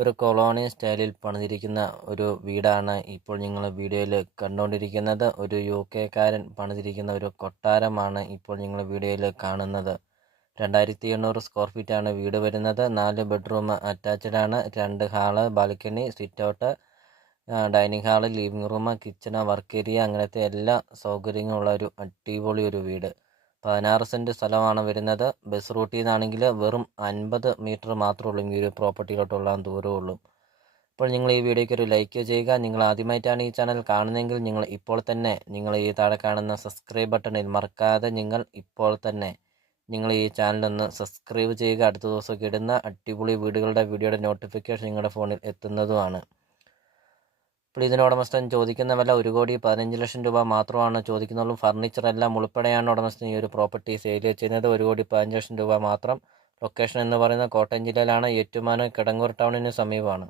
ഒരു കൊളോണിയൽ സ്റ്റൈലിൽ പണിതിരിക്കുന്ന ഒരു വീടാണ് ഇപ്പോൾ നിങ്ങൾ വീഡിയോയിൽ കണ്ടുകൊണ്ടിരിക്കുന്നത്. ഒരു യുകെക്കാരൻ പണിതിരിക്കുന്ന ഒരു കൊട്ടാരമാണ് ഇപ്പോൾ നിങ്ങൾ വീഡിയോയിൽ കാണുന്നത്. 2800 സ്ക്വയർ ഫീറ്റാണ് വീട് വരുന്നത്. 4 ബെഡ്റൂം അറ്റാച്ച്ഡ് ആണ്. 2 hall, balcony, sit out, dining hall, living room, kitchen, work area, അങ്ങനത്തെ എല്ലാ സൗകര്യങ്ങളുള്ള ഒരു അടിപൊളി ഒരു വീട്. 16 സെൻറ്റ് സ്ഥലമാണ് വരുന്നത്. ബസ് റൂട്ടിൽ നിന്നാണെങ്കിൽ വെറും 50 മീറ്റർ മാത്രമേ ഉള്ളൂ ഈ ഒരു പ്രോപ്പർട്ടിയിലോട്ടുള്ള ദൂരമുള്ളൂ. അപ്പോൾ നിങ്ങൾ ഈ വീഡിയോയ്ക്ക് ഒരു ലൈക്ക് ചെയ്യുക. നിങ്ങൾ ആദ്യമായിട്ടാണ് ഈ ചാനൽ കാണുന്നതെങ്കിൽ നിങ്ങൾ ഇപ്പോൾ തന്നെ ഈ താഴെ കാണുന്ന സബ്സ്ക്രൈബ് ബട്ടണിൽ മറക്കാതെ ഇപ്പോൾ തന്നെ നിങ്ങൾ ഈ ചാനലൊന്ന് സബ്സ്ക്രൈബ് ചെയ്യുക. അടുത്ത ദിവസമൊക്കെ ഇടുന്ന അടിപൊളി വീടുകളുടെ വീഡിയോയുടെ നോട്ടിഫിക്കേഷൻ നിങ്ങളുടെ ഫോണിൽ എത്തുന്നതുമാണ്. അപ്പോൾ ഇതിന് ഉടമസ്ഥൻ ചോദിക്കുന്ന വില 1,15,00,000 രൂപ മാത്രമാണ് ചോദിക്കുന്നുള്ളൂ. ഫർണിച്ചർ എല്ലാം ഉൾപ്പെടെയാണ് ഉടമസ്ഥൻ ഈ ഒരു പ്രോപ്പർട്ടി സെയിൽ ചെയ്യുന്നത്. 1,15,00,000 രൂപ മാത്രം. ലൊക്കേഷൻ എന്ന് പറയുന്നത് കോട്ടയം ജില്ലയിലാണ്. ഏറ്റുമാനൂർ കിടങ്ങൂർ ടൗണിന് സമീപമാണ്.